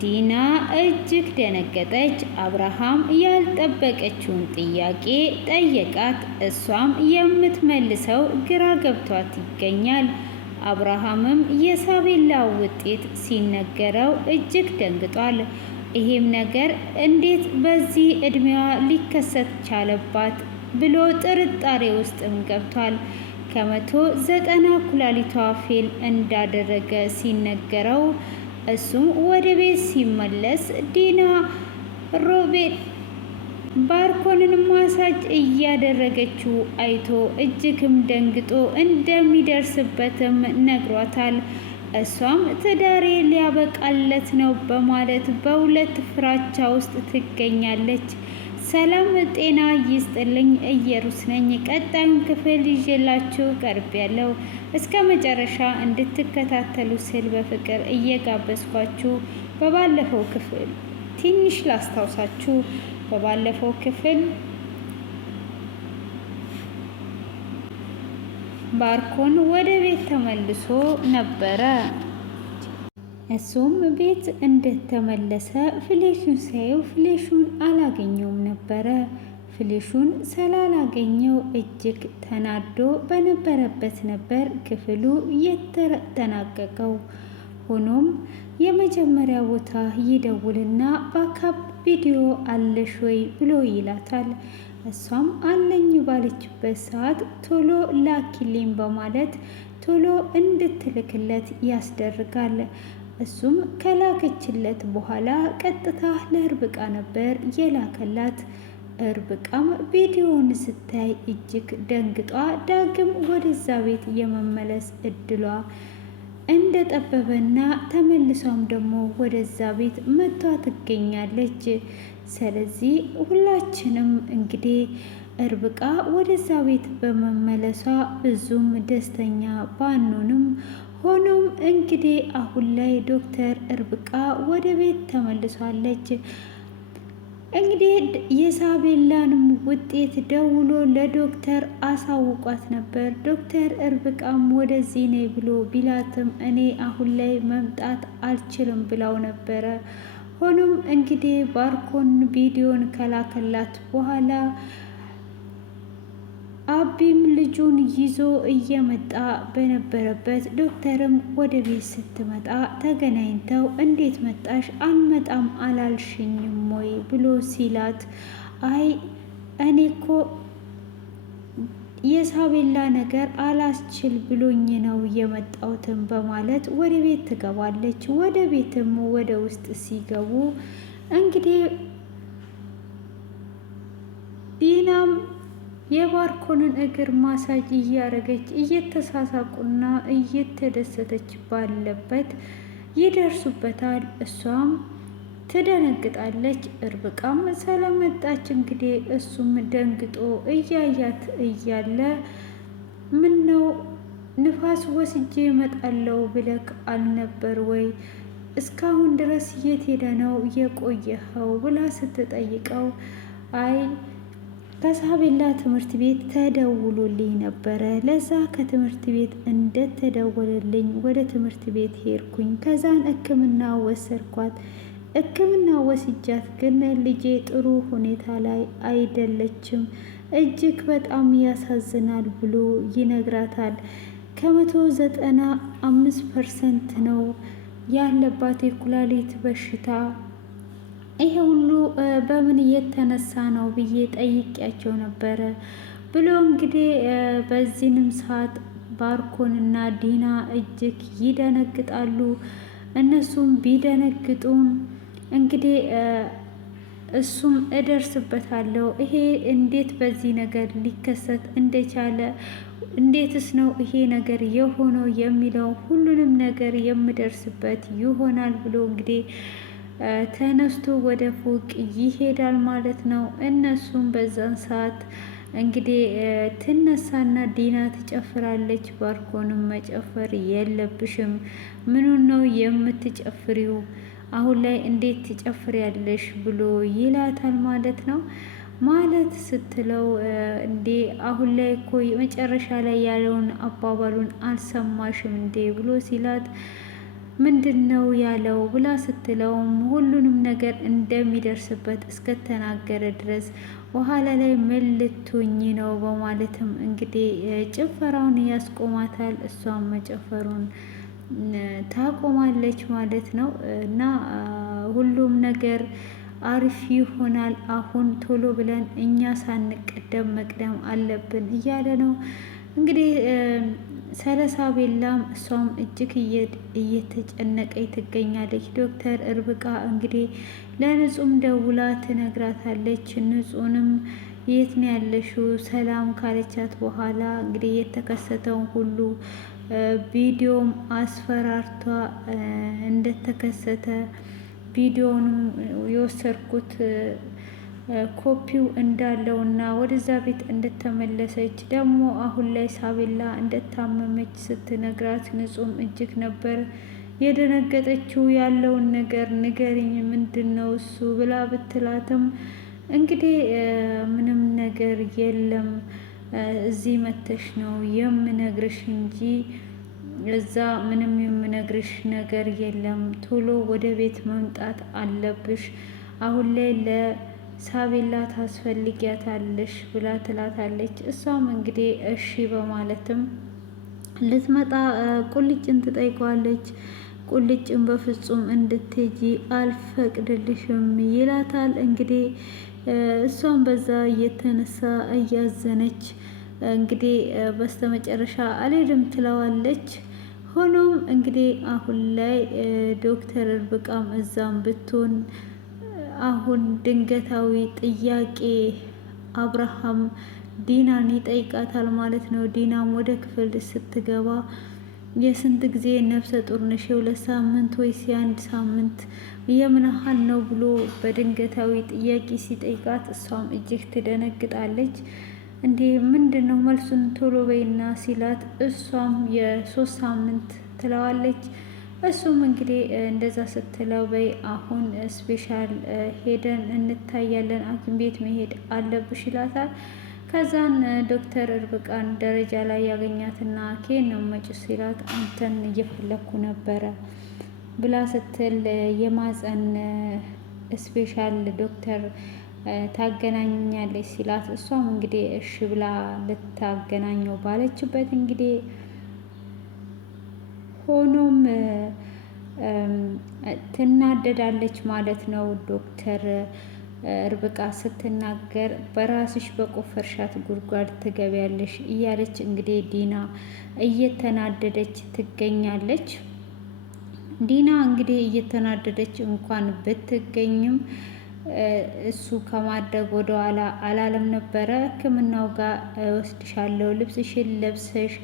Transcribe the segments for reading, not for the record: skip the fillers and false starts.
ዲና እጅግ ደነገጠች። አብርሃም ያልጠበቀችውን ጥያቄ ጠየቃት። እሷም የምትመልሰው ግራ ገብቷት ይገኛል። አብርሃምም የሳቤላ ውጤት ሲነገረው እጅግ ደንግጧል። ይሄም ነገር እንዴት በዚህ እድሜዋ ሊከሰት ቻለባት ብሎ ጥርጣሬ ውስጥም ገብቷል። ከ190 ኩላሊቷ ፌል እንዳደረገ ሲነገረው እሱም ወደ ቤት ሲመለስ ዲና ሮቤል ባርኮንን ማሳጅ እያደረገችው አይቶ እጅግም ደንግጦ እንደሚደርስበትም ነግሯታል። እሷም ትዳሬ ሊያበቃለት ነው በማለት በሁለት ፍራቻ ውስጥ ትገኛለች። ሰላም ጤና ይስጥልኝ፣ እየሩስ ነኝ። ቀጣዩን ክፍል ይዤላችሁ ቀርቤያለሁ። እስከ መጨረሻ እንድትከታተሉ ስል በፍቅር እየጋበዝኳችሁ በባለፈው ክፍል ትንሽ ላስታውሳችሁ። በባለፈው ክፍል ባርኮን ወደ ቤት ተመልሶ ነበረ። እሱም ቤት እንደተመለሰ ፍሌሹን ሲያየው ፍሌሹን አላገኘውም ነበረ። ፍሌሹን ስላላገኘው እጅግ ተናዶ በነበረበት ነበር ክፍሉ የተጠናቀቀው። ሆኖም የመጀመሪያ ቦታ ይደውልና ባካፕ ቪዲዮ አለሽ ወይ ብሎ ይላታል። እሷም አለኝ ባለችበት ሰዓት ቶሎ ላኪልኝ በማለት ቶሎ እንድትልክለት ያስደርጋል። እሱም ከላከችለት በኋላ ቀጥታ ለእርብቃ ነበር የላከላት። እርብቃም ቪዲዮውን ስታይ እጅግ ደንግጧ ዳግም ወደዛ ቤት የመመለስ እድሏ እንደጠበበና ተመልሷም ደግሞ ወደዛ ቤት መቷ ትገኛለች። ስለዚህ ሁላችንም እንግዲህ እርብቃ ወደዛ ቤት በመመለሷ ብዙም ደስተኛ ባንሆንም ሆኖም እንግዲህ አሁን ላይ ዶክተር እርብቃ ወደ ቤት ተመልሷለች። እንግዲህ የሳቤላንም ውጤት ደውሎ ለዶክተር አሳውቋት ነበር። ዶክተር እርብቃም ወደዚህ ነይ ብሎ ቢላትም እኔ አሁን ላይ መምጣት አልችልም ብላው ነበረ። ሆኖም እንግዲህ ባርኮን ቪዲዮን ከላከላት በኋላ አቢም ልጁን ይዞ እየመጣ በነበረበት ዶክተርም ወደ ቤት ስትመጣ ተገናኝተው እንዴት መጣሽ አልመጣም አላልሽኝም ወይ ብሎ ሲላት አይ እኔ እኮ የሳቤላ ነገር አላስችል ብሎኝ ነው የመጣሁትን በማለት ወደ ቤት ትገባለች። ወደ ቤትም ወደ ውስጥ ሲገቡ እንግዲህ ዲናም የባርኮንን እግር ማሳጅ እያረገች እየተሳሳቁና እየተደሰተች ባለበት ይደርሱበታል። እሷም ትደነግጣለች። እርብቃም ስለመጣች እንግዲህ እሱም ደንግጦ እያያት እያለ ምን ነው ንፋስ ወስጄ እመጣለሁ ብለክ አልነበር ወይ? እስካሁን ድረስ የት ሄደ ነው የቆየኸው? ብላ ስትጠይቀው አይ ከሳቤላ ትምህርት ቤት ተደውሎልኝ ነበረ። ለዛ ከትምህርት ቤት እንደተደወለልኝ ወደ ትምህርት ቤት ሄድኩኝ። ከዛን ሕክምና ወሰድኳት። ሕክምና ወስጃት ግን ልጄ ጥሩ ሁኔታ ላይ አይደለችም፣ እጅግ በጣም ያሳዝናል ብሎ ይነግራታል። ከ195% ነው ያለባት የኩላሊት በሽታ። ይሄ ሁሉ በምን የተነሳ ነው ብዬ ጠይቄያቸው ነበረ ብሎ እንግዲህ በዚህንም ሰዓት ባርኮንና ዲና እጅግ ይደነግጣሉ። እነሱም ቢደነግጡም እንግዲህ እሱም እደርስበታለሁ፣ ይሄ እንዴት በዚህ ነገር ሊከሰት እንደቻለ እንዴትስ ነው ይሄ ነገር የሆነው የሚለው ሁሉንም ነገር የምደርስበት ይሆናል ብሎ እንግዲህ ተነስቶ ወደ ፎቅ ይሄዳል ማለት ነው። እነሱም በዛን ሰዓት እንግዲህ ትነሳና ዲና ትጨፍራለች። ባርኮንም መጨፈር የለብሽም፣ ምኑን ነው የምትጨፍሪው? አሁን ላይ እንዴት ትጨፍሪያለሽ ብሎ ይላታል ማለት ነው። ማለት ስትለው እንዴ አሁን ላይ እኮ መጨረሻ ላይ ያለውን አባባሉን አልሰማሽም እንዴ ብሎ ሲላት ምንድን ነው ያለው ብላ ስትለውም ሁሉንም ነገር እንደሚደርስበት እስከተናገረ ድረስ በኋላ ላይ ምን ልትሆኚ ነው በማለትም እንግዲህ ጭፈራውን ያስቆማታል። እሷም መጨፈሩን ታቆማለች ማለት ነው። እና ሁሉም ነገር አሪፍ ይሆናል። አሁን ቶሎ ብለን እኛ ሳንቀደም መቅደም አለብን እያለ ነው እንግዲህ ሰለሳቤላም እሷም እጅግ እየተጨነቀኝ ትገኛለች። ዶክተር እርብቃ እንግዲህ ለንጹም ደውላ ትነግራታለች። ንጹንም የት ነው ያለሽው ሰላም ካለቻት በኋላ እንግዲህ የተከሰተውን ሁሉ ቪዲዮም አስፈራርቷ እንደተከሰተ ቪዲዮንም የወሰድኩት ኮፒው እንዳለውና ወደዛ ቤት እንደተመለሰች ደግሞ አሁን ላይ ሳቤላ እንደታመመች ስትነግራት ንጹም እጅግ ነበር የደነገጠችው። ያለውን ነገር ንገሪኝ፣ ምንድን ነው እሱ ብላ ብትላትም እንግዲህ ምንም ነገር የለም እዚህ መተሽ ነው የምነግርሽ እንጂ እዛ ምንም የምነግርሽ ነገር የለም። ቶሎ ወደ ቤት መምጣት አለብሽ። አሁን ላይ ለሳቤላ ታስፈልጊያታለሽ ብላ ትላታለች። እሷም እንግዲህ እሺ በማለትም ልትመጣ ቁልጭን ትጠይቀዋለች። ቁልጭን በፍጹም እንድትሄጂ አልፈቅድልሽም ይላታል። እንግዲህ እሷም በዛ እየተነሳ እያዘነች እንግዲህ በስተመጨረሻ አልሄድም ትለዋለች። ሆኖም እንግዲህ አሁን ላይ ዶክተር እርብቃም እዛም ብትሆን አሁን ድንገታዊ ጥያቄ አብርሃም ዲናን ይጠይቃታል ማለት ነው። ዲናም ወደ ክፍል ስትገባ የስንት ጊዜ ነፍሰ ጡር ነሽ? የሁለት ሳምንት ወይስ የአንድ ሳምንት የምን ያህል ነው ብሎ በድንገታዊ ጥያቄ ሲጠይቃት እሷም እጅግ ትደነግጣለች። እንዴ ምንድን ነው መልሱን ቶሎ በይና ሲላት እሷም የ3 ሳምንት ትለዋለች። እሱም እንግዲህ እንደዛ ስትለው በይ አሁን ስፔሻል ሄደን እንታያለን፣ ሐኪም ቤት መሄድ አለብሽ ይላታል። ከዛን ዶክተር እርብቃን ደረጃ ላይ ያገኛትና ኬን ነው መጭ ሲላት አንተን እየፈለኩ ነበረ ብላ ስትል የማፀን ስፔሻል ዶክተር ታገናኛለች ሲላት እሷም እንግዲህ እሺ ብላ ልታገናኘው ባለችበት እንግዲህ ሆኖም ትናደዳለች ማለት ነው። ዶክተር እርብቃ ስትናገር በራስሽ በቆፈርሻት ጉድጓድ ትገቢያለሽ እያለች እንግዲህ ዲና እየተናደደች ትገኛለች። ዲና እንግዲህ እየተናደደች እንኳን ብትገኝም እሱ ከማድረግ ወደኋላ አላለም ነበረ። ሕክምናው ጋር ወስድሻለሁ ልብስሽን ለብሰሽ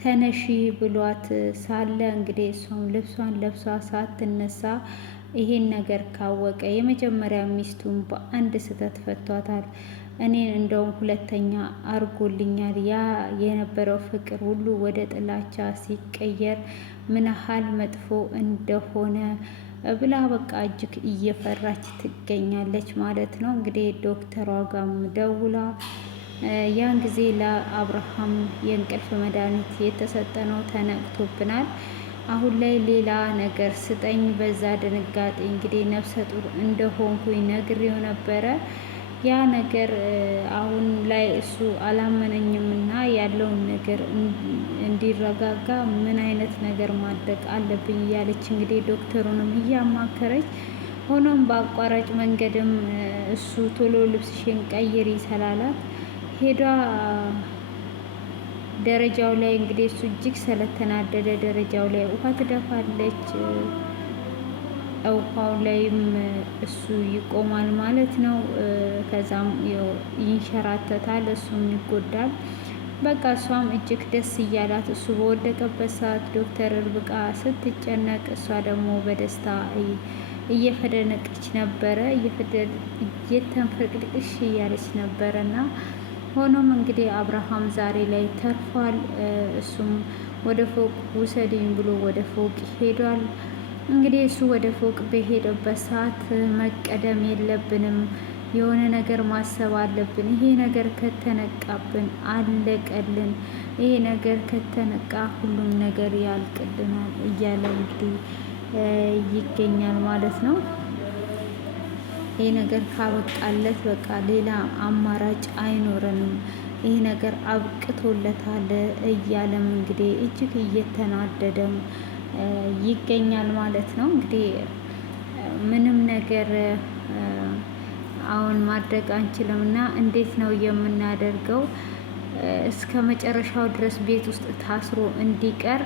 ተነሺ ብሏት ሳለ እንግዲህ እሷም ልብሷን ለብሷ ሳትነሳ ይሄን ነገር ካወቀ የመጀመሪያ ሚስቱን በአንድ ስህተት ፈቷታል። እኔን እንደውም ሁለተኛ አርጎልኛል። ያ የነበረው ፍቅር ሁሉ ወደ ጥላቻ ሲቀየር ምን ያህል መጥፎ እንደሆነ ብላ በቃ እጅግ እየፈራች ትገኛለች ማለት ነው። እንግዲህ ዶክተሯ ጋም ደውላ ያን ጊዜ ለአብርሃም የእንቅልፍ መድኃኒት የተሰጠ ነው፣ ተነቅቶብናል፣ አሁን ላይ ሌላ ነገር ስጠኝ። በዛ ድንጋጤ እንግዲህ ነፍሰ ጡር እንደሆንኩኝ ነግሬው ነበረ። ያ ነገር አሁን ላይ እሱ አላመነኝም እና ያለውን ነገር እንዲረጋጋ ምን አይነት ነገር ማድረግ አለብኝ እያለች እንግዲህ ዶክተሩንም እያማከረች፣ ሆኖም በአቋራጭ መንገድም እሱ ቶሎ ልብስሽን ቀይሪ ስላላት ሄዷ ደረጃው ላይ እንግዲህ እሱ እጅግ ስለተናደደ ደረጃው ላይ ውሃ ትደፋለች። ውሃው ላይም እሱ ይቆማል ማለት ነው። ከዛም ይንሸራተታል፣ እሱም ይጎዳል። በቃ እሷም እጅግ ደስ እያላት እሱ በወደቀበት ሰዓት ዶክተር እርብቃ ስትጨነቅ፣ እሷ ደግሞ በደስታ እየፈደነቀች ነበረ፣ እየተንፈቅድቅሽ እያለች ነበረና ሆኖም እንግዲህ አብርሃም ዛሬ ላይ ተርፏል። እሱም ወደ ፎቅ ውሰድኝ ብሎ ወደ ፎቅ ሄዷል። እንግዲህ እሱ ወደ ፎቅ በሄደበት ሰዓት መቀደም የለብንም፣ የሆነ ነገር ማሰብ አለብን፣ ይሄ ነገር ከተነቃብን አለቀልን፣ ይሄ ነገር ከተነቃ ሁሉም ነገር ያልቅልናል እያለ እንግዲህ ይገኛል ማለት ነው። ይህ ነገር ካበቃለት በቃ ሌላ አማራጭ አይኖረንም፣ ይህ ነገር አብቅቶለታል እያለም እንግዲህ እጅግ እየተናደደም ይገኛል ማለት ነው። እንግዲህ ምንም ነገር አሁን ማድረግ አንችልም እና እንዴት ነው የምናደርገው? እስከ መጨረሻው ድረስ ቤት ውስጥ ታስሮ እንዲቀር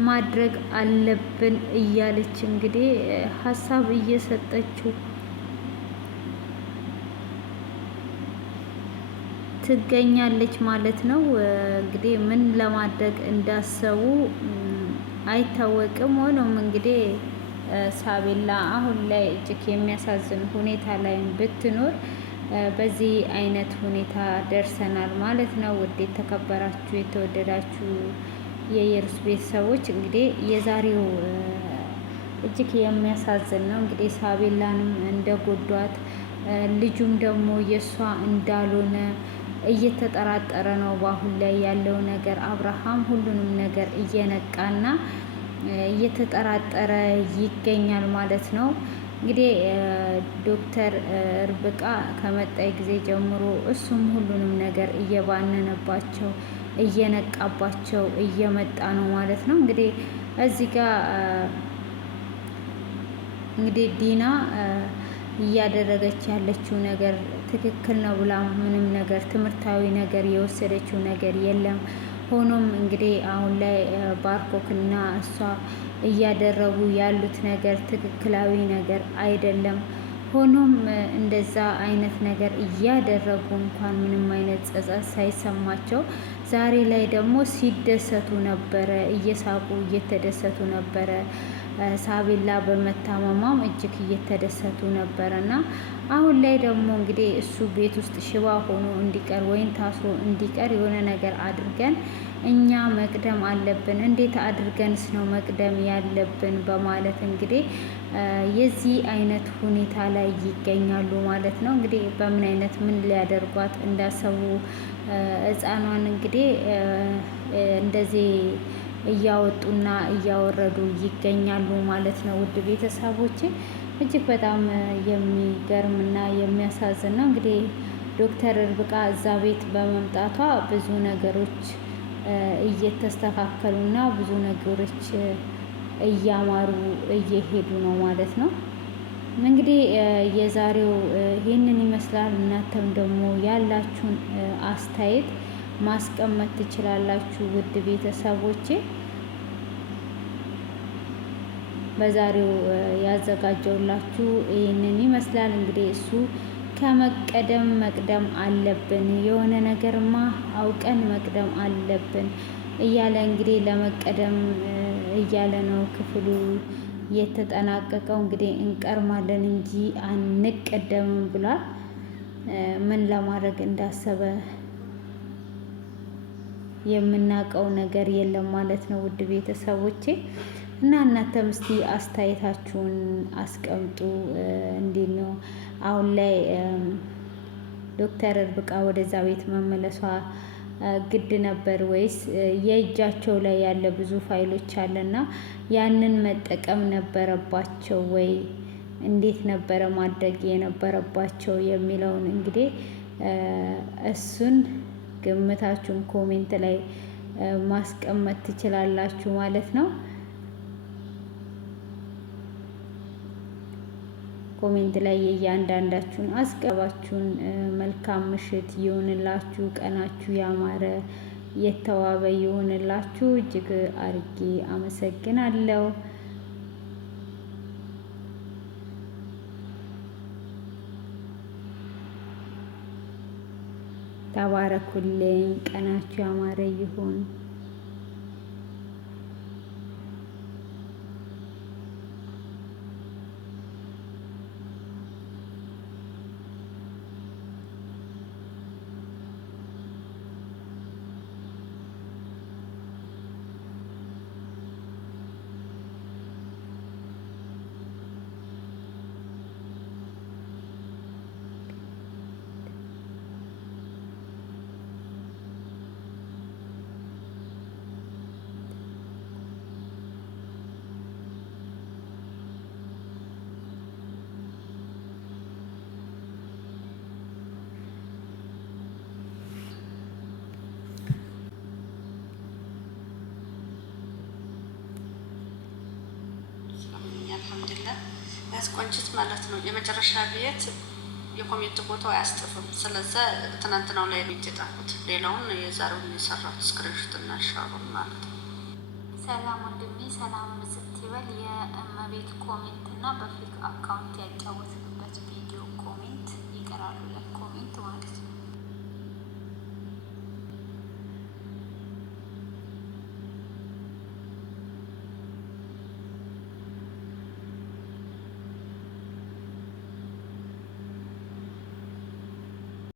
ማድረግ አለብን እያለች እንግዲህ ሀሳብ እየሰጠችው ትገኛለች ማለት ነው። እንግዲህ ምን ለማድረግ እንዳሰቡ አይታወቅም። ሆኖም እንግዲህ ሳቤላ አሁን ላይ እጅግ የሚያሳዝን ሁኔታ ላይ ብትኖር በዚህ አይነት ሁኔታ ደርሰናል ማለት ነው። ውድ የተከበራችሁ የተወደዳችሁ የኢየሩስ ቤተሰቦች እንግዲህ የዛሬው እጅግ የሚያሳዝን ነው። እንግዲህ ሳቤላንም እንደጎዷት ልጁም ደግሞ የእሷ እንዳልሆነ እየተጠራጠረ ነው በአሁን ላይ ያለው ነገር። አብርሃም ሁሉንም ነገር እየነቃና እየተጠራጠረ ይገኛል ማለት ነው። እንግዲህ ዶክተር ርብቃ ከመጣይ ጊዜ ጀምሮ እሱም ሁሉንም ነገር እየባነነባቸው እየነቃባቸው እየመጣ ነው ማለት ነው። እንግዲህ እዚህ ጋር እንግዲህ ዲና እያደረገች ያለችው ነገር ትክክል ነው ብላ ምንም ነገር ትምህርታዊ ነገር የወሰደችው ነገር የለም። ሆኖም እንግዲህ አሁን ላይ ባርኮክና እሷ እያደረጉ ያሉት ነገር ትክክላዊ ነገር አይደለም። ሆኖም እንደዛ አይነት ነገር እያደረጉ እንኳን ምንም አይነት ጸጸት ሳይሰማቸው ዛሬ ላይ ደግሞ ሲደሰቱ ነበረ፣ እየሳቁ እየተደሰቱ ነበረ። ሳቤላ በመታመሟም እጅግ እየተደሰቱ ነበረ እና አሁን ላይ ደግሞ እንግዲህ እሱ ቤት ውስጥ ሽባ ሆኖ እንዲቀር ወይም ታስሮ እንዲቀር የሆነ ነገር አድርገን እኛ መቅደም አለብን፣ እንዴት አድርገንስ ነው መቅደም ያለብን በማለት እንግዲህ የዚህ አይነት ሁኔታ ላይ ይገኛሉ ማለት ነው። እንግዲህ በምን አይነት ምን ሊያደርጓት እንዳሰቡ ሕፃኗን እንግዲህ እንደዚህ እያወጡና እያወረዱ ይገኛሉ ማለት ነው። ውድ ቤተሰቦቼ እጅግ በጣም የሚገርምና የሚያሳዝን ነው። እንግዲህ ዶክተር ርብቃ እዛ ቤት በመምጣቷ ብዙ ነገሮች እየተስተካከሉና ብዙ ነገሮች እያማሩ እየሄዱ ነው ማለት ነው። እንግዲህ የዛሬው ይህንን ይመስላል። እናንተም ደግሞ ያላችሁን አስተያየት ማስቀመጥ ትችላላችሁ ውድ ቤተሰቦቼ። በዛሬው ያዘጋጀውላችሁ ይህንን ይመስላል። እንግዲህ እሱ ከመቀደም መቅደም አለብን፣ የሆነ ነገርማ አውቀን መቅደም አለብን እያለ እንግዲህ ለመቀደም እያለ ነው ክፍሉ የተጠናቀቀው። እንግዲህ እንቀርማለን እንጂ አንቀደምም ብሏል። ምን ለማድረግ እንዳሰበ የምናውቀው ነገር የለም ማለት ነው ውድ ቤተሰቦቼ። እና እናንተም እስቲ አስተያየታችሁን አስቀምጡ። እንዴት ነው አሁን ላይ ዶክተር ርብቃ ወደዛ ቤት መመለሷ ግድ ነበር ወይስ የእጃቸው ላይ ያለ ብዙ ፋይሎች አለና ያንን መጠቀም ነበረባቸው ወይ እንዴት ነበረ ማድረግ የነበረባቸው የሚለውን እንግዲህ እሱን ግምታችሁን ኮሜንት ላይ ማስቀመጥ ትችላላችሁ ማለት ነው። ኮሜንት ላይ የእያንዳንዳችሁን አስገባችሁን። መልካም ምሽት ይሁንላችሁ፣ ቀናችሁ ያማረ የተዋበ ይሁንላችሁ። እጅግ አርጌ አመሰግናለሁ። ተባረኩልኝ። ቀናችሁ ያማረ ይሁን። ቆንጅት ማለት ነው። የመጨረሻ ቤት የኮሜንት ቦታው አያስጥፍም። ስለዛ ትናንትናው ላይ ነው የጣፉት። ሌላውን የዛሬውን የሰራሁት ስክሪንሾት እና ሻሩን ማለት ነው። ሰላም ወንድሜ፣ ሰላም ብዝት ይበል። የእመቤት ኮሜንት እና በፌክ አካውንት ያጫወትንበት ቪዲዮ ኮሜንት ይቀራሉ።